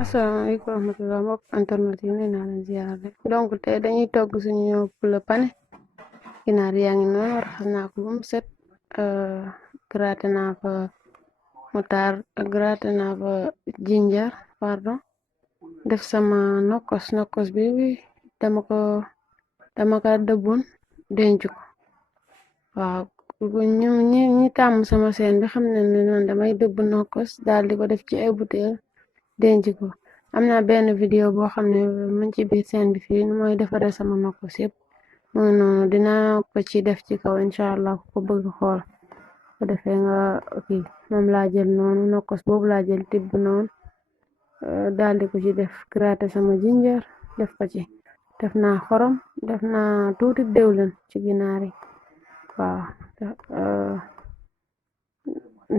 Asalaamaaleykum wa rahmatulah mbokk internet yi nuyu naa leen ziar rek donc tey dañuy togg suñu poulet pané ginaar yaa ngi noonu raxas naa ko ba mu set graté naa fa moutarde graté naa fa ginger pardon def sama nokkos bi dama ko dëbboon denc ko waaw ñi tàmm sama seen bi xam ne noonu damay dëbb nokkos daal di ko def ci ay butéel denc ko. am na benn vidéo boo xam ne mën ci biir seen bi fii mooy defare sama nokkos yëpp mooy noonu dina ko ci def ci kaw incha allah ko bëgg xool ko defee nga kii moom laa jël noonu nokkos boobu laa jël tibb noonu daldi ko ci def graté sama jinjar def ko ci def naa xorom def naa tuuti dewlin ci ginaar yi waaw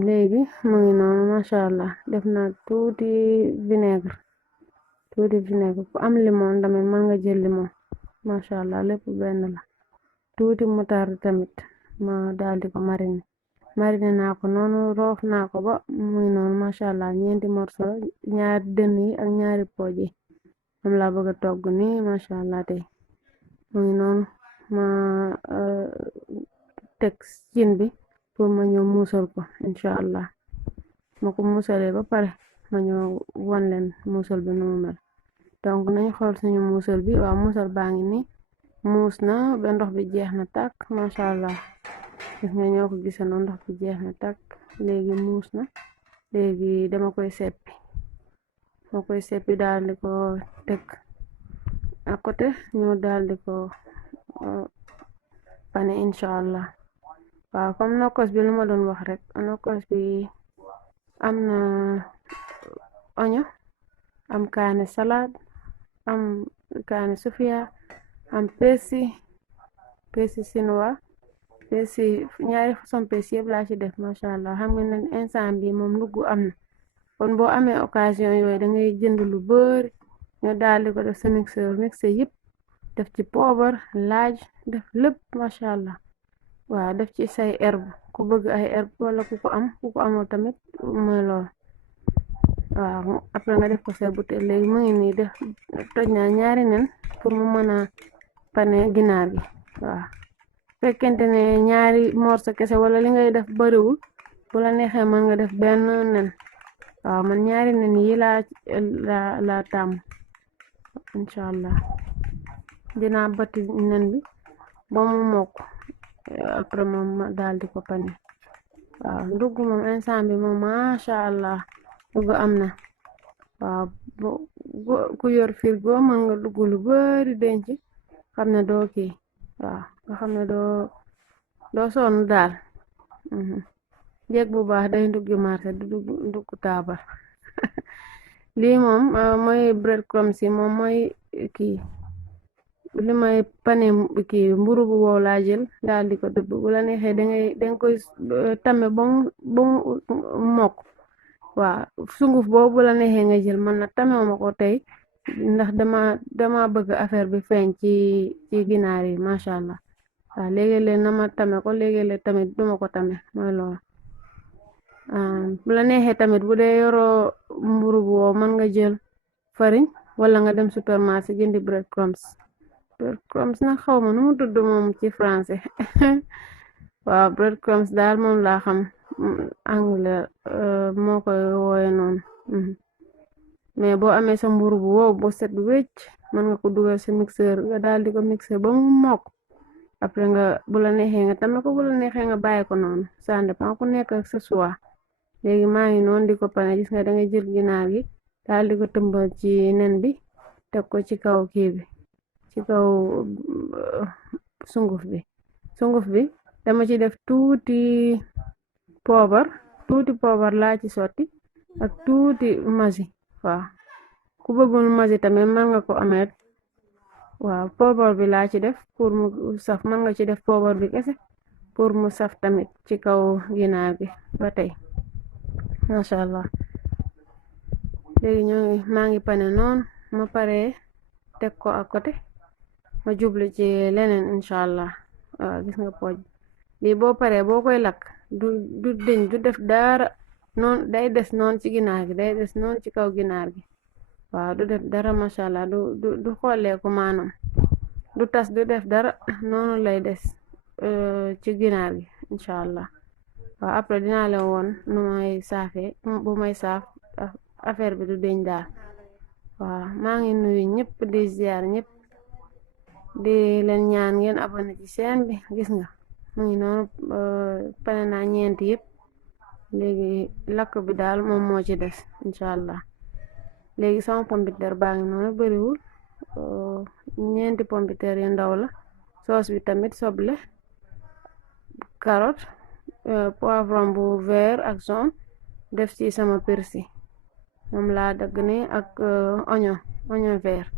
léegi mu ngi noonu masha allah def na tuuti vinaigre ku am limon tamit mën nga jël limon masha allah lépp benn la tuuti moutarde tamit ma daldi ko mariner naa ko noonu roof naa ko ba mu ngi noonu masha allah ñeenti morceau ñaari dën yi ak ñaari pooj yi moom laa bëgg a togg ni masha allah tey mu ngi noonu ma teg cin bi pour ma ñëw muusal ko incha allah ma ko muusalee ba pare ma ñëw won leen muusal bi nu mu mel donc nañ xool suñu muusal bi waaw muusal baa ngi ni muus na ba ndox bi jeex na tàkk masha allah gis nga ñoo ko gisandoo ndox bi jeex na tàkk léegi muus na léegi dama koy seppi daal di ko teg à côté ñu daal di ko pané incha allah waaw comme nokkos bi lu ma doon wax rek nokkos bi am na oignon am kaane salade am kaane sofia am persil chinois ñaari façon persil yëpp laa ci def masha allah xam nga ne instant bi moom luggu am na kon boo amee occasion yooyu da ngay jënd lu bari nga daal di ko def sa mixé yëpp def ci poobar laaj def lépp masha allah waaw def ci say herbe ku bëgg ay herbe wala ku ko amul tamit mooy lool waaw après nga def ko say butéel léegi mu ngi nii def toj naa ñaari nen pour mu mën a pané ginaar gi waaw fekkente ne ñaari morceau kese wala li ngay def bariwul bu la neexee mën nga def benn nen waaw man ñaari nen yi laa tàmm incha allah dinaa bati nen bi ba mu mokk après moom ma daal di ko pané waaw ndugg moom instant bi moom masha allah ndugg am na waaw ku yor frigo mën nga dugg lu bari denc xam ne doo kii waaw nga xam ne doo sonn daal jeeg bu baax day nduggi marché du ndugg taabal lii moom mooy bread crumbs yi moom mooy kii li may pané kii mburu bu wow laa jël daal di ko dëbb bu la neexee danga koy tame ba mu mokk waaw sunguf boobu bu la neexee nga jël man na tamewuma ko tey ndax dama bëgg affaire bi feeñ ci ginaar yi masha allah waaw léegi-leen na ma tame ko léegi-leen tamit duma ko tame mooy loolu bu la neexee tamit bu dee yoroo mburu bu wow mën nga jël farine wala nga dem supermarché jëndi bread crumbs na xawma nu mu tudd moom ci français waaw bread crumbs daal moom laa xam anglais moo koy wooye noonu mais boo amee sa mburu bu wow bu set wecc mën nga ko dugal ci mixeur nga daal di ko mixer ba mu mokk après nga bu la neexee nga tame ko bu la neexee nga bàyyi ko noonu ça dépend ku nekk ak sa choix léegi maa ngi noonu di ko pané gis nga dangay jël ginaar gi daal di ko tëmbal ci nen bi teg ko ci kaw kii bi ci kaw sunguf bi dama ci def tuuti poobar laa ci sotti ak tuuti masi waaw ku bëggul masi tamit mën nga ko ameet waaw poobar bi laa ci def pour mu saf mën nga ci def poobar bi kese pour mu saf tamit ci kaw ginaar gi ba tey masha allah léegi maa ngi pané noonu ma paree teg ko à côté ma jublu ci leneen incha allah waaw gis nga pooj lii boo paree boo koy lakk du deñ du def dara noonu day des noonu ci ginaar gi day des noonu ci kaw ginaar gi waaw du def dara macha allah du xolleeku maanaam du tas du def dara noonu lay des ci ginaar gi incha allah. waaw après dinaa leen woon nu may saafee bu may saaf affaire bi du deñ daal. waaw maa ngi nuyu ñëpp di ziar ñëpp di leen ñaan ngeen abonné ci chaîne bi gis nga mu ngi noonu pare naa ñeenti yëpp léegi lakk bi daal moom moo ci des incha allah. léegi sama pompiteer baa ngi noonu bariwul ñeenti pompiteer yu ndaw la soos bi tamit soble carotte poivron bu vert ak jaune def ci sama persil moom laa dagg ni ak oignon vert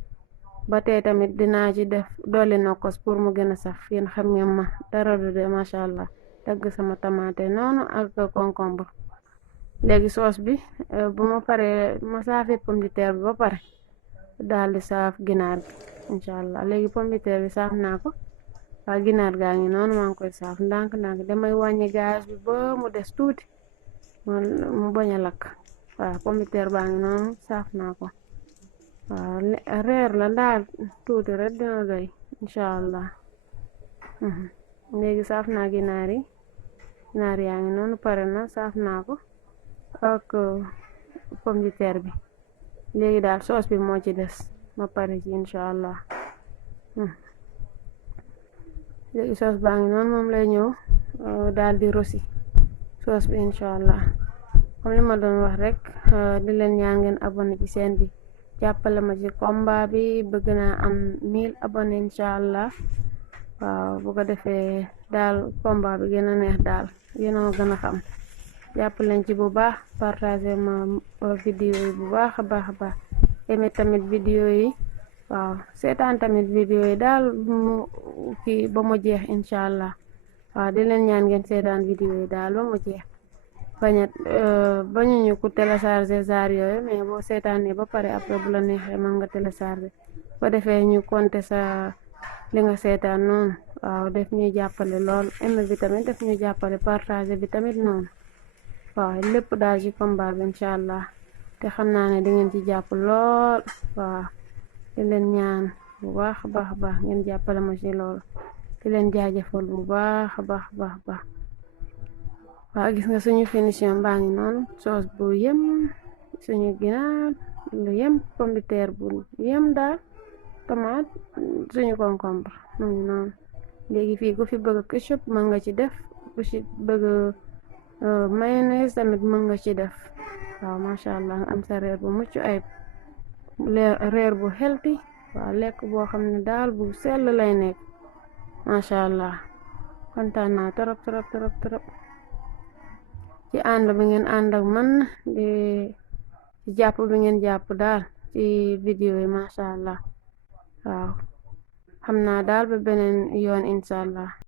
ba tey tamit dinaa ci def dolli nokkos pour mu gën a saf yéen xam ngeen ma dara du de macha allah dagg sama tamaate noonu ak concombre. léegi soos bi bu ma paree ma saafee pompiteer bi ba pare daal di saaf ginaar gi incha allah. léegi pompiteer bi saaf naa ko waa ginaar gaa ngi noonu maa ngi koy saaf ndànk-ndànk damay wàññi gaz bi ba mu des tuuti mu bañ a lakk. waaw pompiteer baa ngi noonu saaf naa ko waaw reer la daal tuuti rek dina doy incha allah. léegi saaf naa ginaar yaa ngi noonu pare na saaf naa ko ak pompiteer bi léegi daal soos bi moo ci des ma pare ci incha allah. léegi soos baa ngi noonu moom lay ñëw daal di rosi soos bi incha allah. comme li ma doon wax rek di leen ñaan ngeen abonné ci chaîne bi jàppale ma ci combat bi bëgg naa am 1000 abonné incha allah. waaw bu ko defee daal combat bi gën a neex daal yéen a ma gën a xam jàppaleen ci bu baax partager ma vidéo yi bu baax a baax a baax aimé tamit vidéo yi waaw seetaan tamit vidéo yi daal mu kii ba mu jeex incha allah. waaw di leen ñaan ngeen seetaan vidéo yi daal ba mu jeex bañu ñu ko télécharger saar yooyu mais boo seetaanee ba pare après bu la neexee mën nga télécharger ko defee ñu compter sa li nga seetaan noonu. waaw def ñuy jàppale lool aimé bi tamit def ñuy jàppale partager bi tamit noonu. waaw lépp daal ci combat bi incha allah te xam naa ne dingeen ci jàpp lool. waaw di leen ñaan bu baax a baax baax ngeen jàppale ma ci lool di leen jaajëfal bu baax a baax baax baax. waaw gis nga suñu finition baa ngi noonu soos bu yem suñu ginaar lu yem pompiteer bu yem daal tomate suñu concombre mu ngi noonu. léegi fii ku fi bëgg ketchup mën nga ci def ku ci bëgg mayonnaise tamit mën nga ci def. waaw macha allah nga am sa reer bu mucc ayib reer bu healthy. waaw lekk boo xam ne daal bu sell lay nekk macha allah. kontaan naa trop trop trop trop ci ànd bi ngeen ànd ak man di ci jàpp bi ngeen jàpp daal ci vidéo yi macha allah. waaw xam naa daal ba beneen yoon incha allah.